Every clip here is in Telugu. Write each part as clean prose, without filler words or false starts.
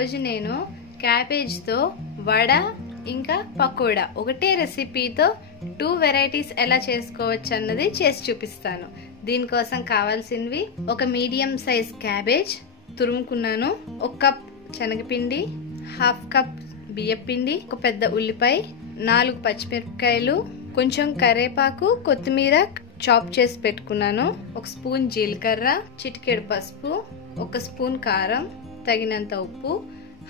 ఈరోజు నేను క్యాబేజ్తో వడ ఇంకా పకోడా ఒకటే రెసిపీతో 2 వెరైటీస్ ఎలా చేసుకోవచ్చు అన్నది చేసి చూపిస్తాను. దీనికోసం కావాల్సినవి ఒక మీడియం సైజ్ క్యాబేజ్ తురుముకున్నాను, 1 కప్ శనగపిండి, 1/2 కప్ బియ్యపిండి, ఒక పెద్ద ఉల్లిపాయ, 4 పచ్చిమిరపకాయలు, కొంచెం కరివేపాకు, కొత్తిమీర చాప్ చేసి పెట్టుకున్నాను, 1 స్పూన్ జీలకర్ర, చిటికెడు పసుపు, 1 స్పూన్ కారం, తగినంత ఉప్పు,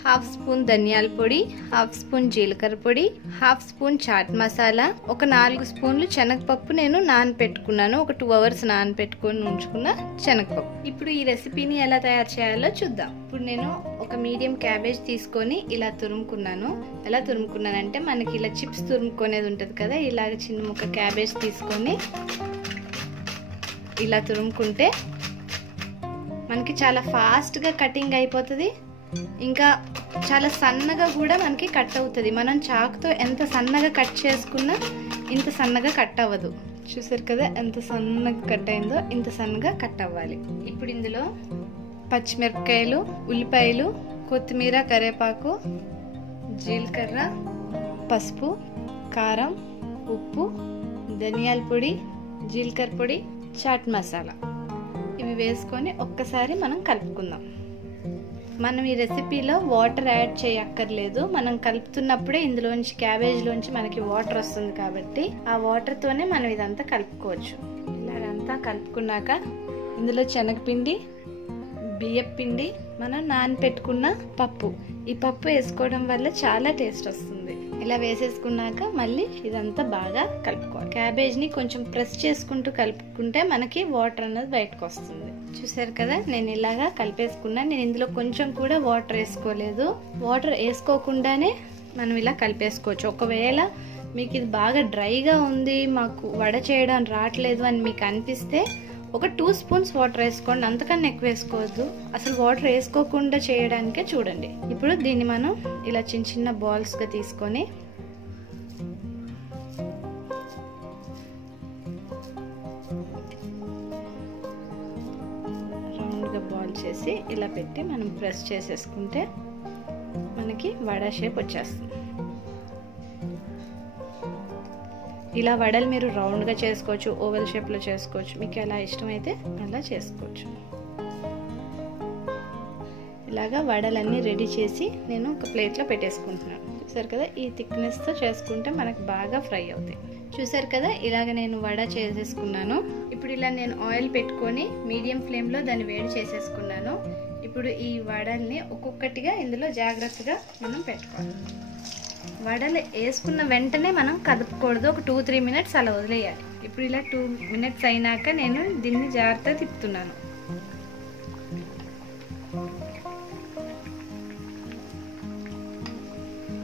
1/2 స్పూన్ ధనియాల పొడి, 1/2 స్పూన్ జీలకర్ర పొడి, 1/2 స్పూన్ చాట్ మసాలా, ఒక 4 స్పూన్లు శనగపప్పు నేను నానపెట్టుకున్నాను, ఒక 2 అవర్స్ నానపెట్టుకొని ఉంచుకున్న శనగపప్పు. ఇప్పుడు ఈ రెసిపీని ఎలా తయారు చేయాలో చూద్దాం. ఇప్పుడు నేను ఒక మీడియం క్యాబేజ్ తీసుకొని ఇలా తురుముకున్నాను. ఎలా తురుముకున్నానంటే మనకి ఇలా చిప్స్ తురుముకునేది ఉంటుంది కదా, ఇలాగ చిన్న ముక్క క్యాబేజ్ తీసుకొని ఇలా తురుముకుంటే మనకి చాలా ఫాస్ట్గా కటింగ్ అయిపోతుంది, ఇంకా చాలా సన్నగా కూడా మనకి కట్ అవుతుంది. మనం చాకుతో ఎంత సన్నగా కట్ చేసుకున్నా ఇంత సన్నగా కట్ అవ్వదు. చూసారు కదా ఎంత సన్నగా కట్ అయిందో, ఇంత సన్నగా కట్ అవ్వాలి. ఇప్పుడు ఇందులో పచ్చిమిరపకాయలు, ఉల్లిపాయలు, కొత్తిమీర, కరివేపాకు, జీలకర్ర, పసుపు, కారం, ఉప్పు, ధనియాల పొడి, జీలకర్ర పొడి, చాట్ మసాలా ఇవి వేసుకొని ఒక్కసారి మనం కలుపుకుందాం. మనం ఈ రెసిపీలో వాటర్ యాడ్ చేయక్కర్లేదు, మనం కలుపుతున్నప్పుడే ఇందులోంచి క్యాబేజ్లోంచి మనకి వాటర్ వస్తుంది కాబట్టి ఆ వాటర్తోనే మనం ఇదంతా కలుపుకోవచ్చు. ఇలాగంతా కలుపుకున్నాక ఇందులో శనగపిండి, బియ్యపిండి, మనం నానపెట్టుకున్న పప్పు, ఈ పప్పు వేసుకోవడం వల్ల చాలా టేస్ట్ వస్తుంది. ఇలా వేసేసుకున్నాక మళ్ళీ ఇదంతా బాగా కలుపుకోవాలి. క్యాబేజ్ని కొంచెం ప్రెస్ చేసుకుంటూ కలుపుకుంటే మనకి వాటర్ అన్నది బయటకు వస్తుంది. చూసారు కదా నేను ఇలాగా కలిపేసుకున్నా. నేను ఇందులో కొంచెం కూడా వాటర్ వేసుకోలేదు. వాటర్ వేసుకోకుండానే మనం ఇలా కలిపేసుకోవచ్చు. ఒకవేళ మీకు ఇది బాగా డ్రైగా ఉంది, మాకు వడ చేయడం రావట్లేదు అని మీకు అనిపిస్తే ఒక 2 స్పూన్స్ వాటర్ వేసుకోండి, అంతకన్నా ఎక్కువ వేసుకోవద్దు. అసలు వాటర్ వేసుకోకుండా చేయడానికే చూడండి. ఇప్పుడు దీన్ని మనం ఇలా చిన్న చిన్న బాల్స్గా తీసుకొని రౌండ్గా బాల్ చేసి ఇలా పెట్టి మనం ప్రెస్ చేసేసుకుంటే మనకి వడ షేప్ వచ్చేస్తుంది. ఇలా వడలు మీరు రౌండ్గా చేసుకోవచ్చు, ఓవెల్ షేప్లో చేసుకోవచ్చు, మీకు ఎలా ఇష్టమైతే అలా చేసుకోవచ్చు. ఇలాగా వడలన్నీ రెడీ చేసి నేను ఒక ప్లేట్లో పెట్టేసుకుంటున్నాను. చూసారు కదా ఈ థిక్నెస్తో చేసుకుంటే మనకు బాగా ఫ్రై అవుతాయి. చూసారు కదా ఇలాగ నేను వడ చేసేసుకున్నాను. ఇప్పుడు ఇలా నేను ఆయిల్ పెట్టుకొని మీడియం ఫ్లేమ్లో దాన్ని వేడి చేసేసుకున్నాను. ఇప్పుడు ఈ వడల్ని ఒక్కొక్కటిగా ఇందులో జాగ్రత్తగా మనం పెట్టుకోవాలి. వడలు వేసుకున్న వెంటనే మనం కదుపుకూడదు, ఒక 2-3 మినిట్స్ అలా వదిలేయాలి. ఇప్పుడు ఇలా 2 మినిట్స్ అయినాక నేను దీన్ని జాగ్రత్తగా తిప్పుతున్నాను.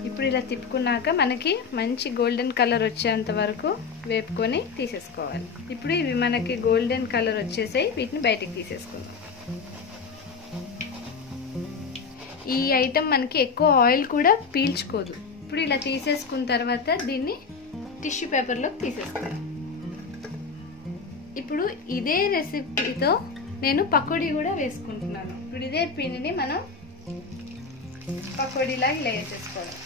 ఇప్పుడు ఇలా తిప్పుకున్నాక మనకి మంచి గోల్డెన్ కలర్ వచ్చేంత వరకు వేపుకొని తీసేసుకోవాలి. ఇప్పుడు ఇవి మనకి గోల్డెన్ కలర్ వచ్చేసాయి, వీటిని బయటికి తీసేసుకుందాం. ఈ ఐటెం మనకి ఎక్కువ ఆయిల్ కూడా పీల్చుకోదు. ఇప్పుడు ఇలా తీసేసుకున్న తర్వాత దీన్ని టిష్యూ పేపర్లోకి తీసేస్తాను. ఇప్పుడు ఇదే రెసిపీతో నేను పకోడీ కూడా వేసుకుంటున్నాను. ఇప్పుడు ఇదే పిండిని మనం పకోడీలా ఇలా వేసేసుకోవాలి.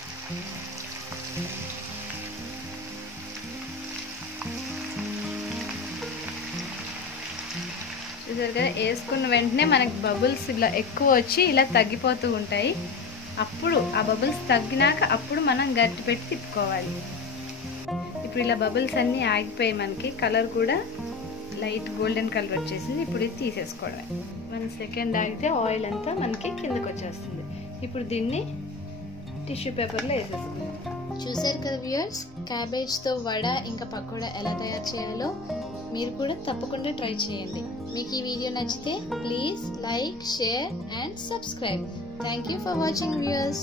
చూసారు కదా వేసుకున్న వెంటనే మనకి బబుల్స్ ఇలా ఎక్కువ వచ్చి ఇలా తగ్గిపోతూ ఉంటాయి. అప్పుడు ఆ బబుల్స్ తగ్గినాక అప్పుడు మనం గట్టి పెట్టి తిప్పుకోవాలి. ఇప్పుడు ఇలా బబుల్స్ అన్నీ ఆగిపోయి మనకి కలర్ కూడా లైట్ గోల్డెన్ కలర్ వచ్చేసింది. ఇప్పుడు ఇది తీసేసుకోవడమే. 1 సెకండ్ ఆగితే ఆయిల్ అంతా మనకి కిందకు వచ్చేస్తుంది. ఇప్పుడు దీన్ని టిష్యూ పేపర్లో వేసేసుకుందాం. చూసారు కదా వ్యూయర్స్, క్యాబేజ్తో వడ ఇంకా పకోడా ఎలా తయారు చేయాలో మీరు కూడా తప్పకుండా ట్రై చేయండి. మీకు ఈ వీడియో నచ్చితే please like, share and subscribe. Thank you for watching viewers.